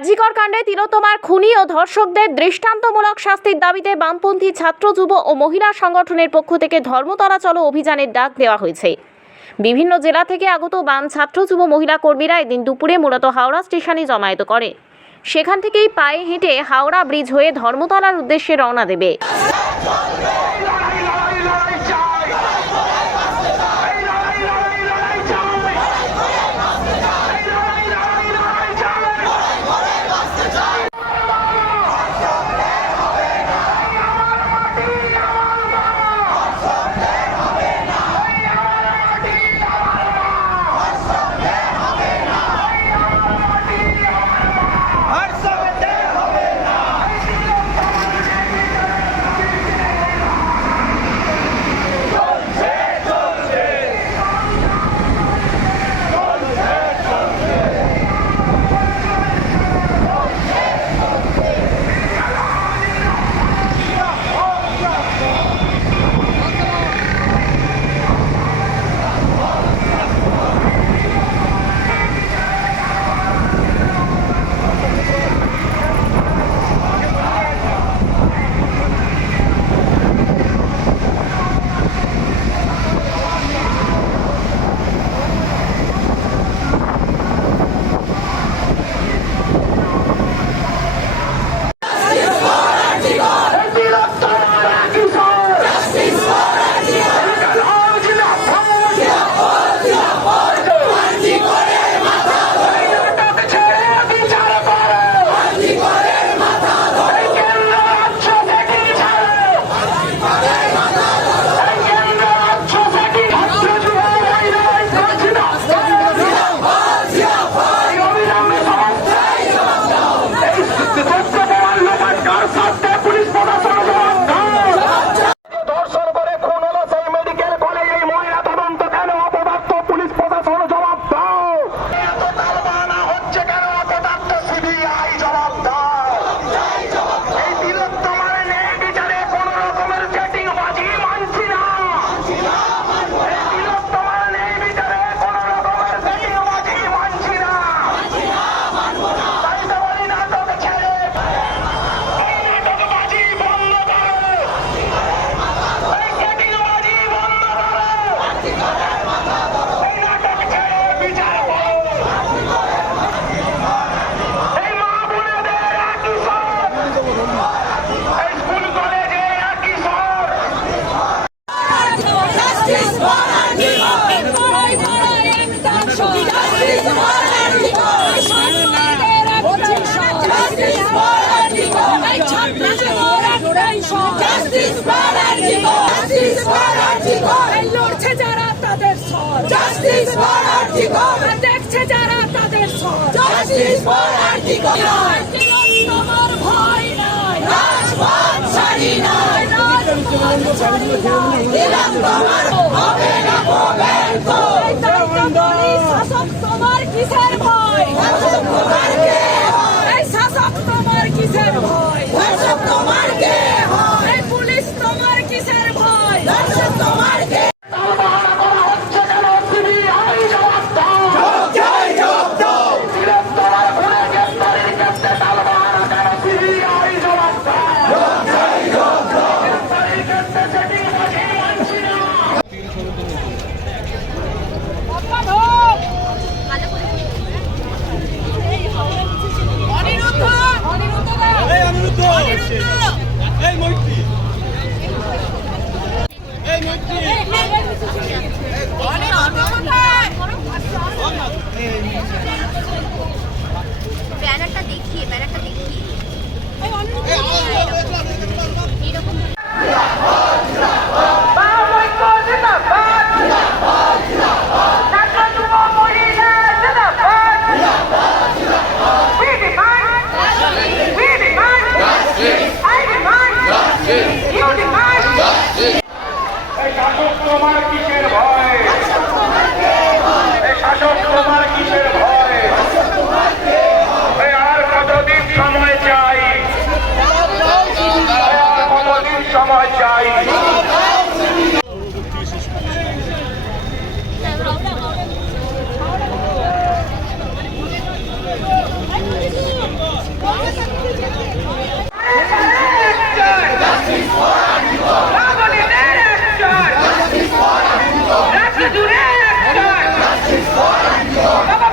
আরজিকর কাণ্ডে তিলোত্তমার খুনি ও ধর্ষকদের দৃষ্টান্তমূলক শাস্তির দাবিতে বামপন্থী ছাত্র যুব ও মহিলা সংগঠনের পক্ষ থেকে ধর্মতলা চলো অভিযানের ডাক দেওয়া হয়েছে। বিভিন্ন জেলা থেকে আগত বাম ছাত্র যুব মহিলা কর্মীরা এদিন দুপুরে মূলত হাওড়া স্টেশনে জমায়েত করে। সেখান থেকেই পায়ে হেঁটে হাওড়া ব্রিজ হয়ে ধর্মতলার উদ্দেশ্যে রওনা দেবে। লড়ছে যারা তাদের দেখছে যারা তাদের তোমার ভয় নাই, রাজপথ ছাড়ি নাই, রাজপথ ছাড়ি নাই, শাসক তোমার কিসের ভয়, এই শাসক তোমার কিসের ভয়, তোমার কে হয়, এই পুলিশ তোমার কিসের ভয়, তোমার কে ব্যানারটা দেখিয়ে এরকম তোমার কিসের ভয়, শাসক তোমার কিসের ভয়, আর কতদিন সময় চাই, কতদিন সময় চাই। শুধু একটাই বাবা